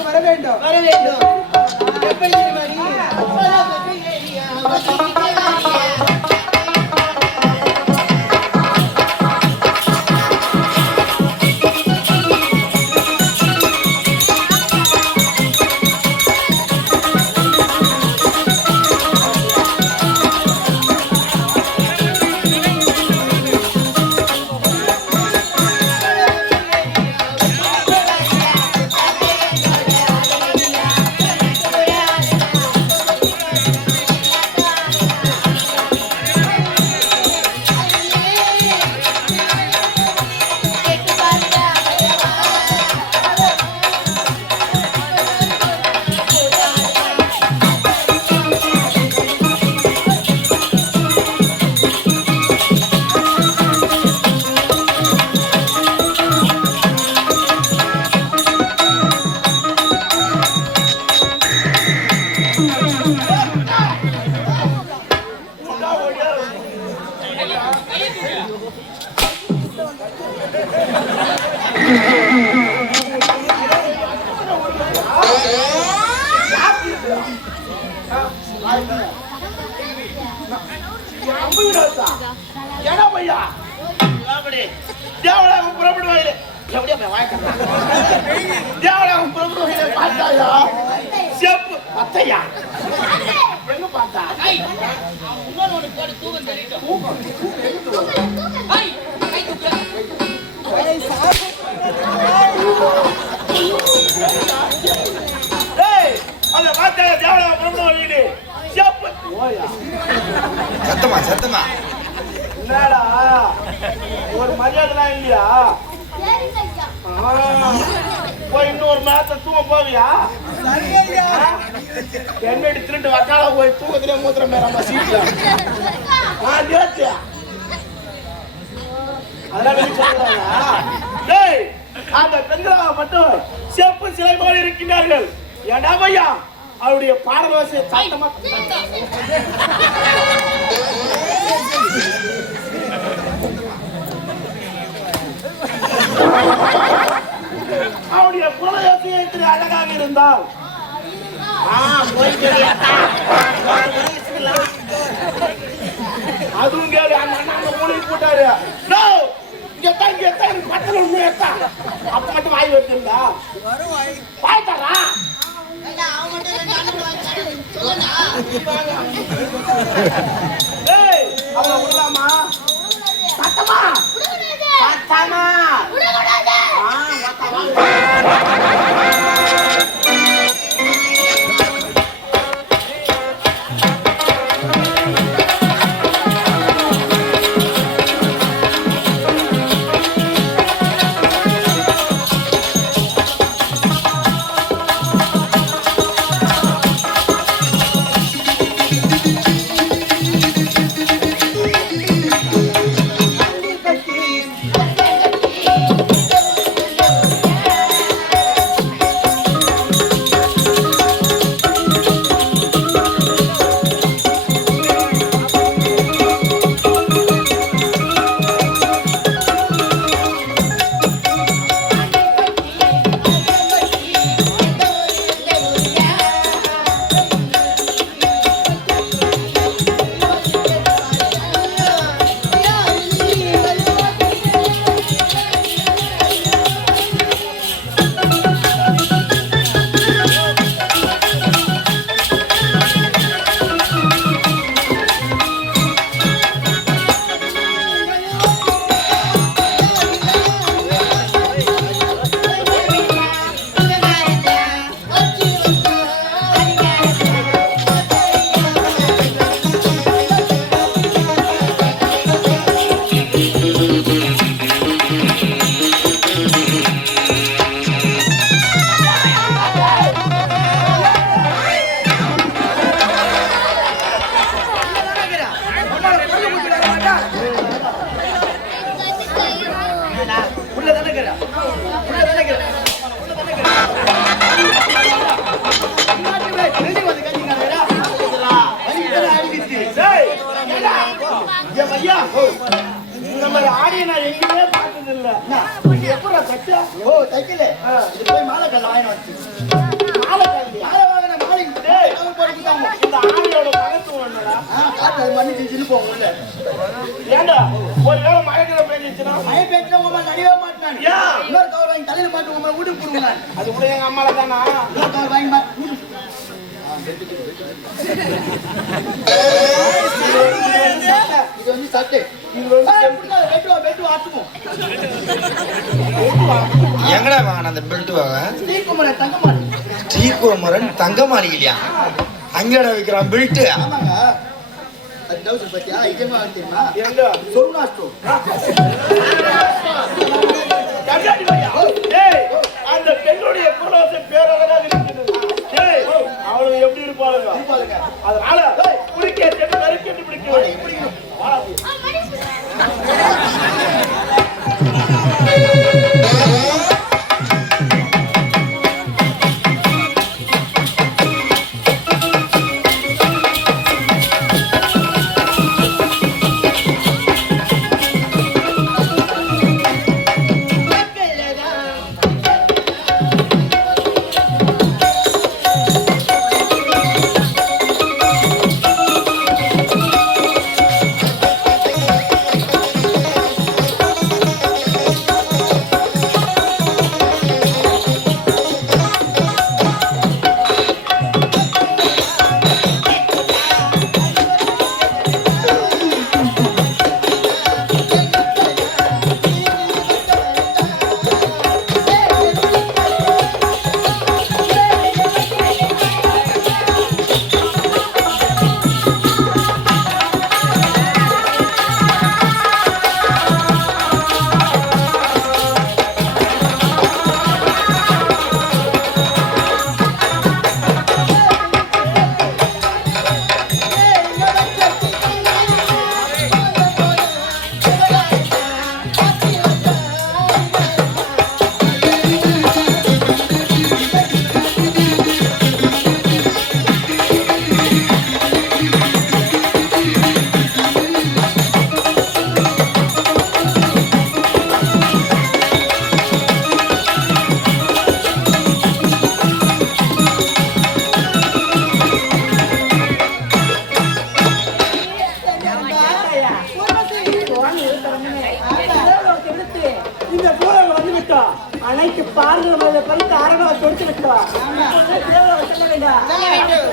வர வேண்டும் வர வேண்டும் பார்த்தாயா? செப்பு பத்தையா எங்க பார்த்தா? செப்பு ஓயா. சத்தமா சத்தமா. என்னடா? ஒரு மரியாதைலாம் இல்லையா? போய் இன்னொரு மேத்த தூங்க போவியா? என்னடி திருட்டு வக்கால போய் தூக்கத்திலே மூத்திர மேலாமா சீட்ல ஆ ஜோத்தியா டேய் அந்த பெண்களாக மட்டும் செப்பு சிலை போல இருக்கின்றார்கள். ஏடா பையா? அவருடைய பாடவாசிய சாத்தமா அவருடைய குலயோசியை திரு அழகாக இருந்தால்? அதுவும் கேளு அந்த அண்ணா அங்க மூளைக்கு போட்டாரு. நோ இங்க தான் இங்க தான் எனக்கு பத்தல ஒண்ணு ஏத்தா அப்ப மட்டும் வாய் வருதுங்களா வாய். தரா? சத்தமா? சத்தமா மாலை கல்ல வச்சு மாலை கல்வி மழை பேச்சுனா உங்க மேல நடிவே மாட்டான்? இன்னொரு கவர் வாங்கி தலையில மாட்டு உங்க மேல வீட்டுக்கு போடுங்க அது கூட எங்க அம்மால தானா இன்னொரு கவர் வாங்கி இது வந்து சட்டை எங்கடா வாங்கின அந்த பெல்ட் வாங்க ஸ்ரீகுமர தங்கமான் ஸ்ரீகுமரன் தங்க மாளிகையா அங்கடா வைக்கிறான் பெல்ட் ஆமாங்க. அது டவுசர் பத்தியா? இதே மாதிரி தெரியுமா? எங்க? தேவை சொல்ல வேண்டாம்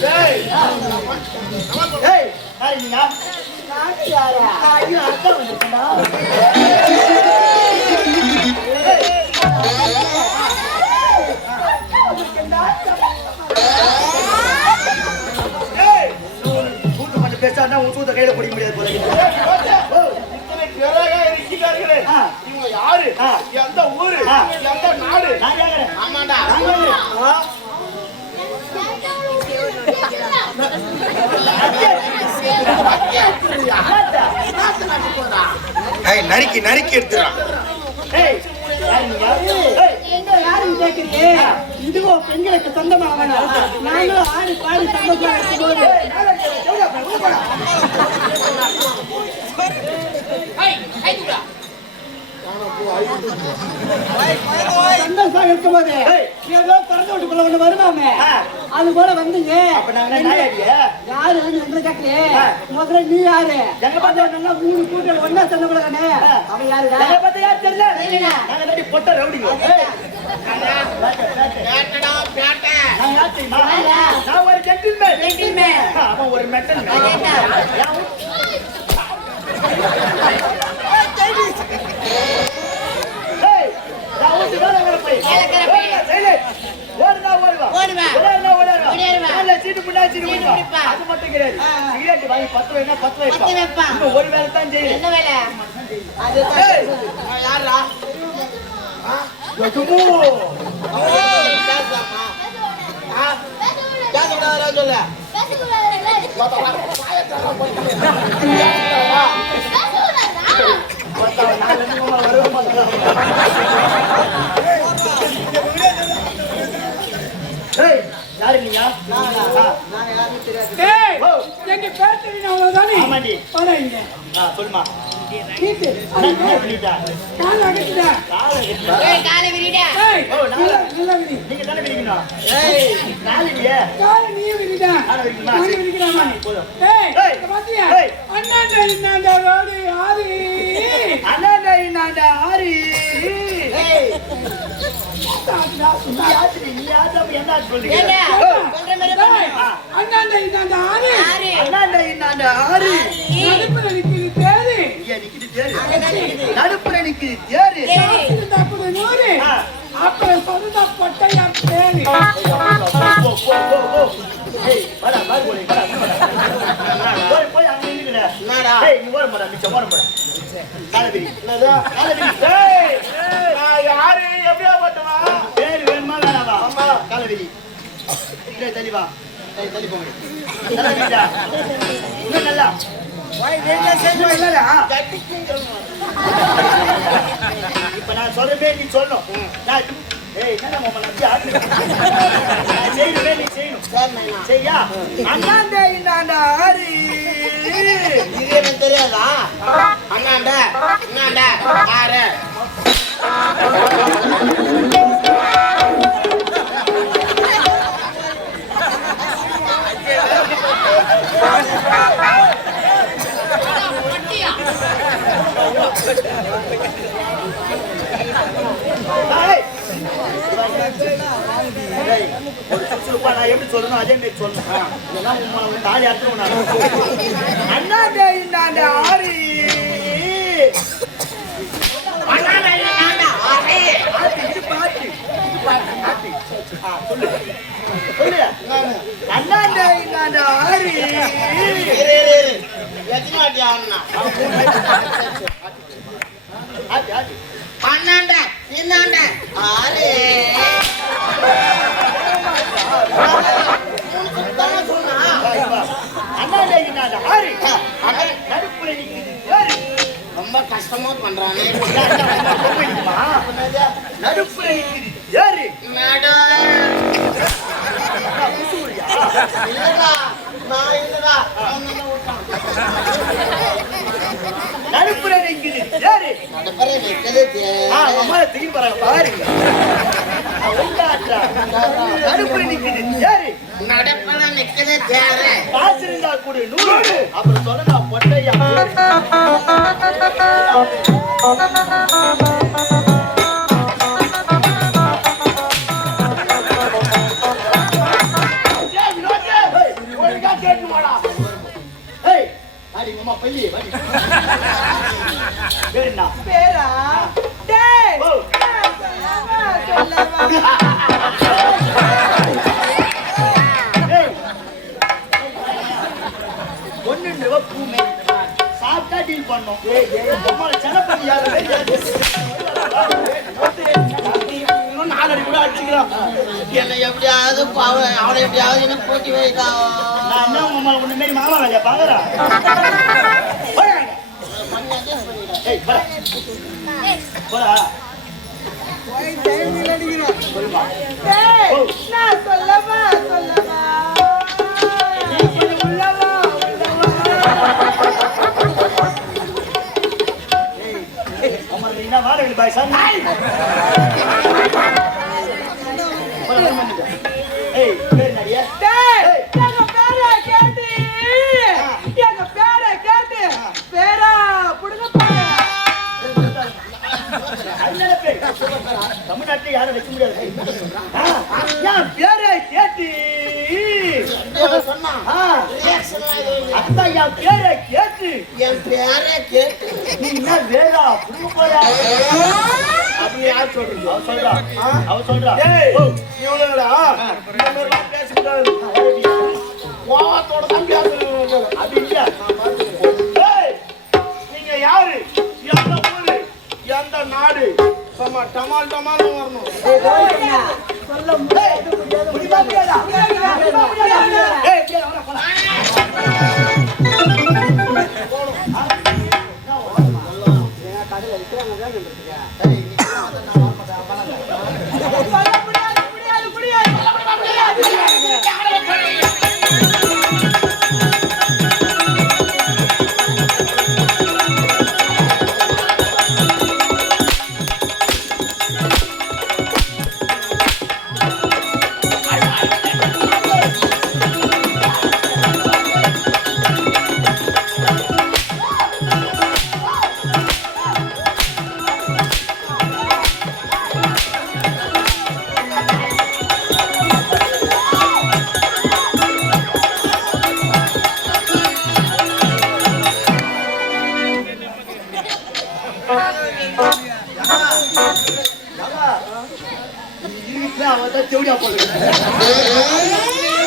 டேய் ஏய் ஏய் நறுக்கி நறுக்கி எடுத்துறான் இதுவோ பெண்களுக்கு சொந்தமாவன நாங்களும் ஆடி பாடி சந்தோஷமா சந்தோஷமா இருக்கும்போது ஏதோ திறந்து விட்டுக்குள்ள ஒண்ணு வருவாமே ஆ. அது போல வந்தீங்க? யாரு எங்களை கேட்கலையே. முதல்ல நீ யாரு நல்லா மூணு கூட்டம் ஒன்னா சொன்ன கூட அவன் யாரு தெரியல? பொட்ட ரவுடிங்க. நான் ஒரு. அவன் ஒரு metal அது மட்டும் கிடையாது. cigarette வாங்கி பத்து வைனா பத்து வைப்பா. பத்து வைப்பா. இன்னும் ஒரு வேலை தான் செய்யுது. என்ன வேலை? ஏய், யாரா சொல்ல. பேசக்கூடாது யாரு ஓ. எங்க பேர் தெரியும் அவ்வளவுதானே ஆமாண்டி. வாடா இங்க. ஆ, சொல்லுமா. அண்ணா ஏய், ஆ. அண்ணாண்டா, இன்னாண்டா, ஆறு. அண்ணா இன்னாண்ட ஆறு. நடுப்புல நிக்குது தேரு. இங்க நிக்குது தேரு. நடுப்புற நிக்குது தேரு. காசுல தப்புது நூறு. ஆ. அப்புறம் சொந்த பொட்டையா ஏய் மிச்சம் ஏய் நான் யாரு? எப்படியா பட்டவா பேர் வேணுமா வேணாமா? ஆமா காலபிரி இல்லை தள்ளி வா. ஏய், தள்ளி போங்க. நல்லா வீட்டா இன்னும் நல்லா. இன்னும் இல்லடா. இப்ப நான் சொல்றதே நீ சொல்லணும். நான் ஏய் என்னடா மாமா நான் அப்படியே ஆடுறேன். நான் செய்யறதே நீ செய்யணும். செய்யா. அண்ணாண்டே இன்னாண்ட ஆறு இது எனக்கு தெரியாதா? ஒரு சுறுசுறுப்பா நான் எப்படி சொல்லணும்? அதே மாதிரி சொல்லணும். இதெல்லாம் உம்மா உன் தாலி நான் அண்ணாண்டே இன்னாண்ட ஆறு அண்ணாண்ட அண்ணாண்ட ஆறு எத்தனை வாட்டி ஆகணும்னா இன்னாண்ட ஆறு ரொம்ப கஷ்டமா பண்றானே நடுப்புல நிக்குது மேடம் இல்லடா நான் இல்லடா நடுப்புல நிக்குது ஏறு நடுப்பறை போறாங்க, பாருங்க. ஒழுங்காட்டுறா. நிக்குது நடப்பன காசு இருந்தா நூறு. அப்புறம் சொல்லடா, பொட்டையா. நாலடி கூட அடிச்சுக்கிறான். என்னை எப்படியாவது அவனை எப்படியாவது என்ன போட்டி வைக்கா. நான் என்ன உங்க அம்மா உன்ன மாரி மாமா வேலையா பாக்குறா சொல்லுமா. ஓ. நான் சொல்லவா சொல்லவா? நீ கொஞ்சம் உள்ளவா அம்மா நீ என்ன வாடகை தமிழ்நாட்டில் யாரும் வைக்க முடியாது என் பேரை கேட்டு. என் பேரை கேட்டு என் பேரை கேட்டு நீ என்ன வேலா புடுங்க போயா யார் சொல்றீங்க அவ சொல்றா. அவ சொல்றா. ஏய் இவளடா இந்த மாதிரி எல்லாம் பேசிட்டாரு கோவத்தோட தான் பேசுறீங்க அது இல்ல. ஏய் நீங்க யாரு? எந்த ஊரு? வரணும். Oh, வா, போலாம்.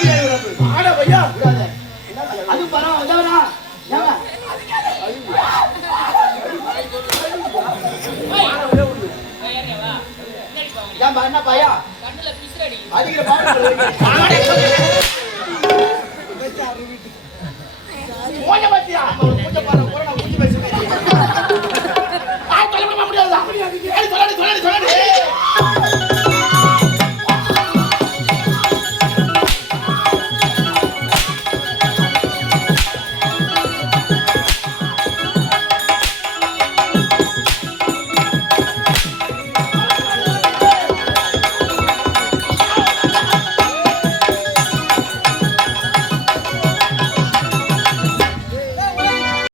தேவடியா ஆட பையா அது பரவாயில்ல ஏன்பா என்ன பையா? பாரு